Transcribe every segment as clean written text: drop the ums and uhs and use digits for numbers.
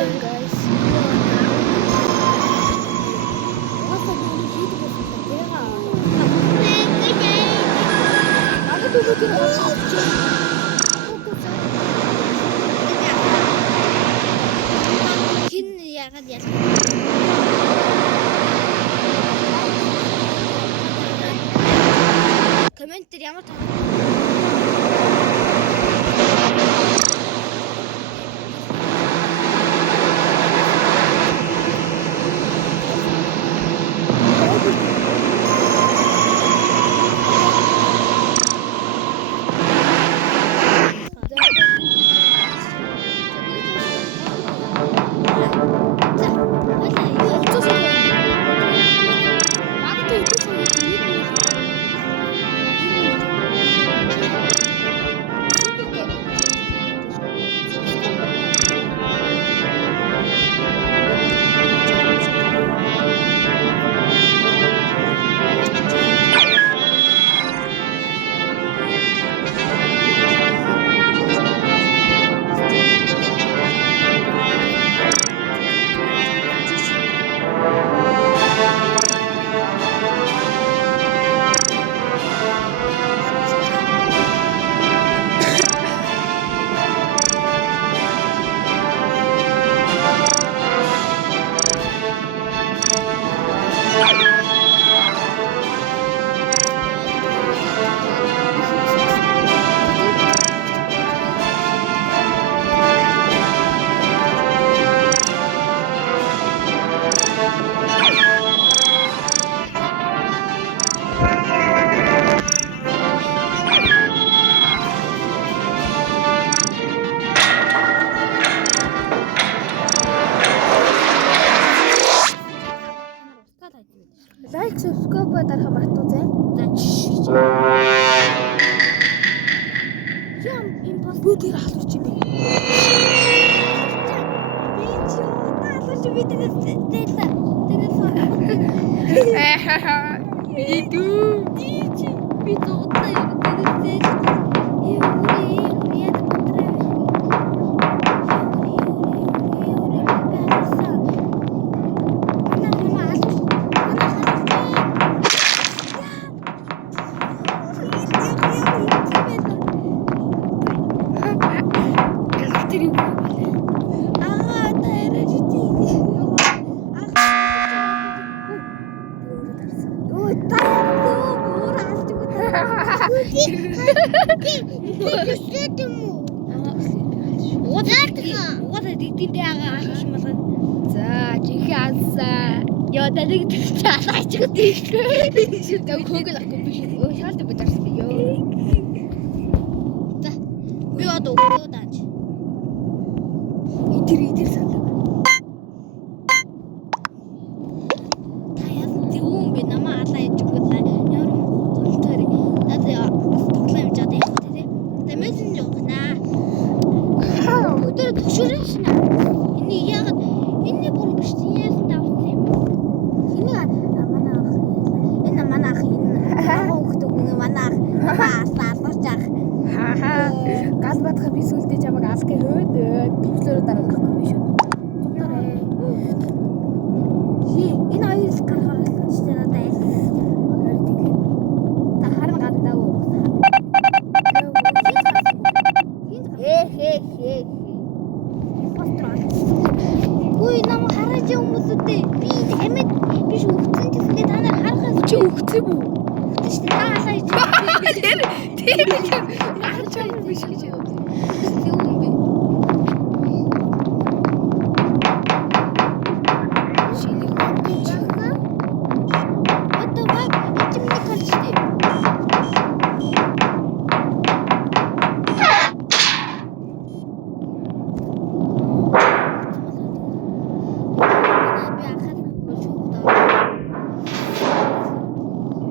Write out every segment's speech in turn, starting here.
Welcome guys. Хин яагаад ял. Комент дээр ямар таа. Like subscribe дарахаа мартаоцай. За чиш. Яам импост Бүгдийг халууч юм бэ. За жинхэнэ ансаа. Яа далиг чалаач гэдэг. Шүтээ хөөгөл ахгүй биш. Өө шаалт битэрсэн ёо. За би одоо өгөө даач. Идэр санаа. Та яа зөвүүн би намаа алаа яж өгөө. Ямар гонтойр. Надад бас тоглоом юм жаад яах вэ? Тэ мессеж өгнаа. Өдөр төшөөрөн шинэ. Энийг яагаад энэ бүр биш яасан давсан юм. Хиний манай ах. Энэ манай ах энэ хөөхдөө манай ах. Алж ах. Хаа. Гал батхаа би сүлдээ чамаг алгах хөөд төвлөрөө дараахгүй биш үү? Зүгээрээ. Хи энэ хоёр л гарахаар чи надад айл. Та харна гадаа уу? Хээ. Үй нам хараач хүмүүсүүдээ би хэмэд биш өгцөн гэсгээ та нар харахаас Чи өгцөө үү? өгдөн штэ та алаа ич. Тийм юм. Харж байгаа биш гэж юм. Зөвүүн би. Шиний хөө. Одоо баг ичмний колчтэй.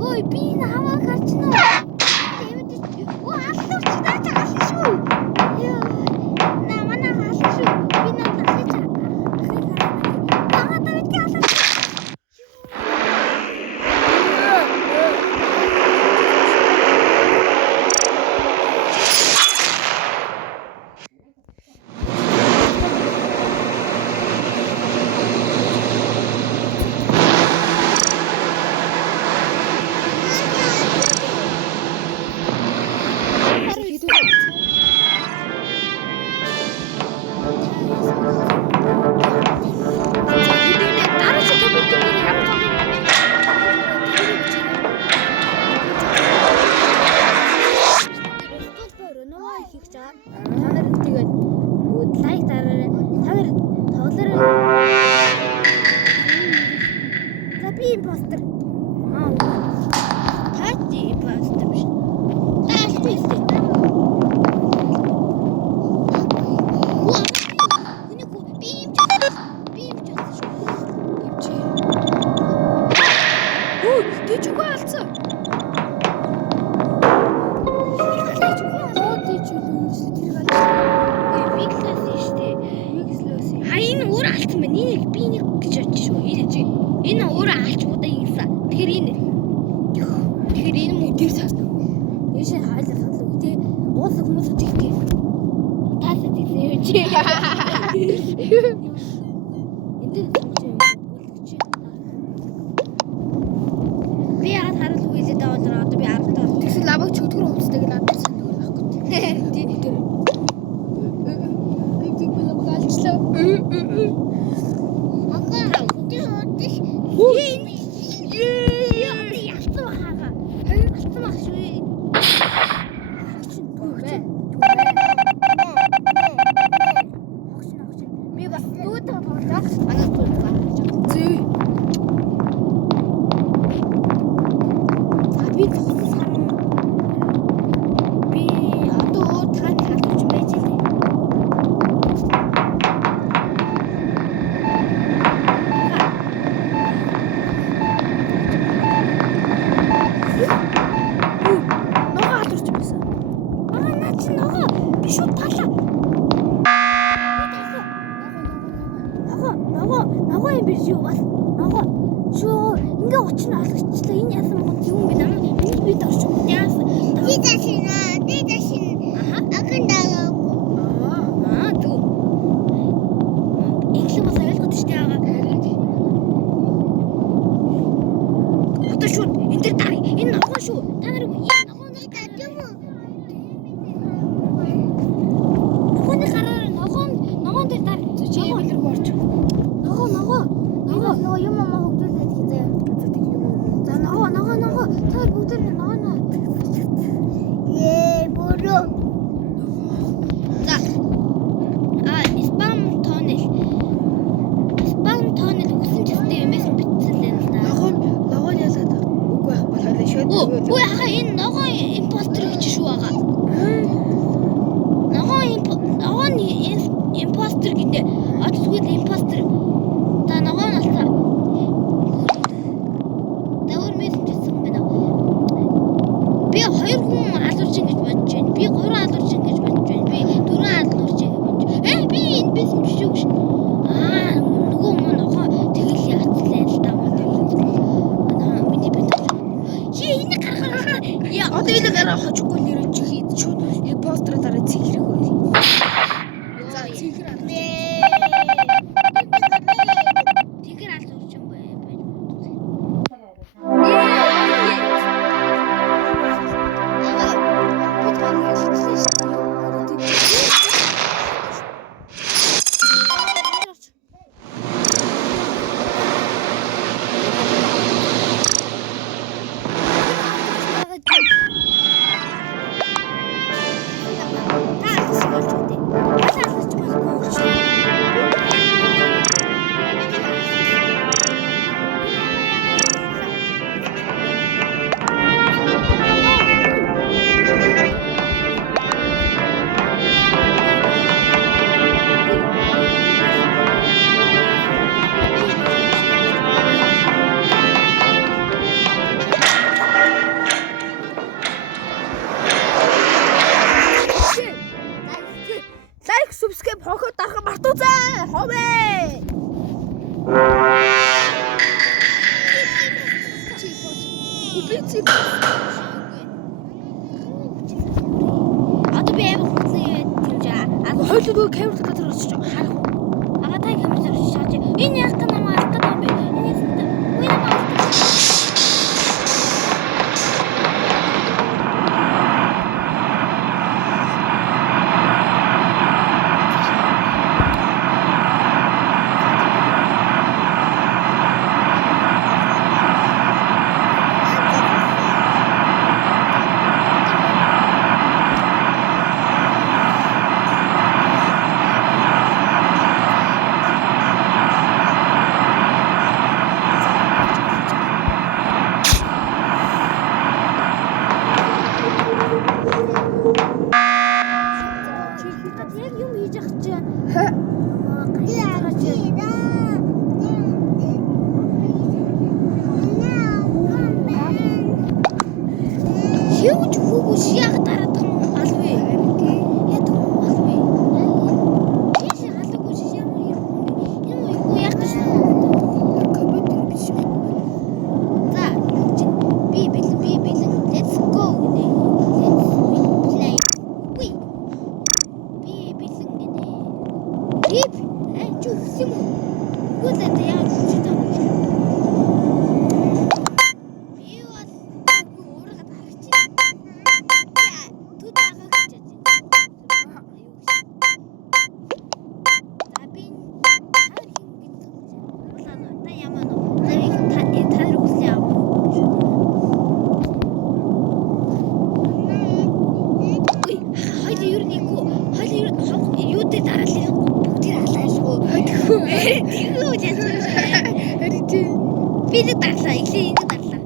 Ой би энэ хамаа гарч нөө. Оо алууч даач алсан шүү. Яа. Дараа чи бид нэр ямар тоглоом хийх гэж байгаа. Та нар тэгээд лайк дараарай. Та нар тоглоорой. За би импостер. Та чи импостер биш. Таас би истэ. Энэ өөрөө алч удаа ингэсэн. Тэгэхээр энэ мөн дээр цаасна. Яши хайлах санал үү те. Уулах хүмүүс тэгтээ. таасаа тэгсэн юм чи. Энд сонсож юм. Би яагаад харал үгэлээ даалраа одоо би 10 даа. Тэгсэн лаваг чөтгөр хувцдаг надад санал өөр байхгүй. Тийм тэр. Тэг лаваг алчлаа. Ингээ очно алгачлаа. Энэ яасан мод юм бэ намайг би дорч яасан. Ти дашин. Акандаа. Ту. Иглээ бас ойлгоод штэ яага. Одоо шууд энэ дээр тар. Энэ ногоон шүү. Та нарыг энэ ногоон дээр татсан юм уу? Ногооны гараар ногоон дээр тар. Чи эвлэр борч. Ногоо юм амаа хөгжүүлээд хийзээ. За ногоо. Та бүгд ногоо. Бүрөө. За. Спам тоннел өгсөн ч гэсэн юмээс битсэн л энэ да. Ногоо ясаад үгүй байх болоо шууд. Үгүй яха энэ ногоо импостер гэж шүү байгаа. Ногооны импостер гэдэг. Отсгүй импостер. Та ногоо насаа. Даавар мессежсэн юм байна. Би 2 хүн алуурч ингэж бодож байна. Би 3 алуурч ингэж бодож байна. Би 4 алуурч ингэж бодож байна. Би энэ мессеж шүү гэж. Нөгөө мөн ногоо тэгэл яацлаа л та мод. Миний бит. Чи энэ гаргахаа. Яа, Одоо энэ гараа хожихгүй нэр чи хийд шууд постэр дараа цэг хэрэг үү. За цэг хэрэг алуурч. тэгэр алуурч юм байна. Лайк, subscribe хохот дарах мартуузаа. Ховээ. Одоо би аим хутлаа яваад жаа. Хойлоо камер гадар очиж харах. Тай камер дээр шааж. Энэ яг та намаа алдаад юм бэ? Энэ яг та. Үгүй намаа. Ив чи үхсэн юм уу? Үгүй л яа чи таа. Би бас уургаад харагч. Түд агаа гэж яаж. За би та ямар нөө. Та нар үслээ аа. Юу дээр дараалал бүгдийг хаглаа шүү. Тэгвэл яах вэ? Би нэг дарлаа. Эхлээ энийг дарлаа.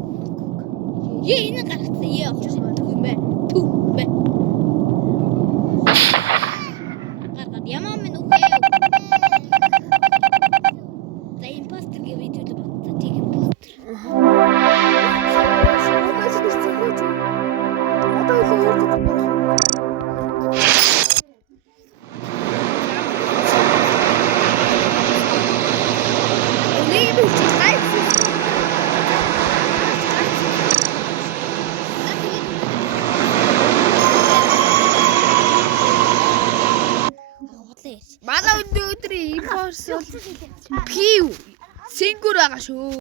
Энийг гаргацсан. Яах вэ? Түг бэ. Гаргаад ямаа минь үгүй. За импостер гэ видео л батсан. Тэг импостер. Манай өнөөдрийн импорс бол пив сингүр байгаа шүү.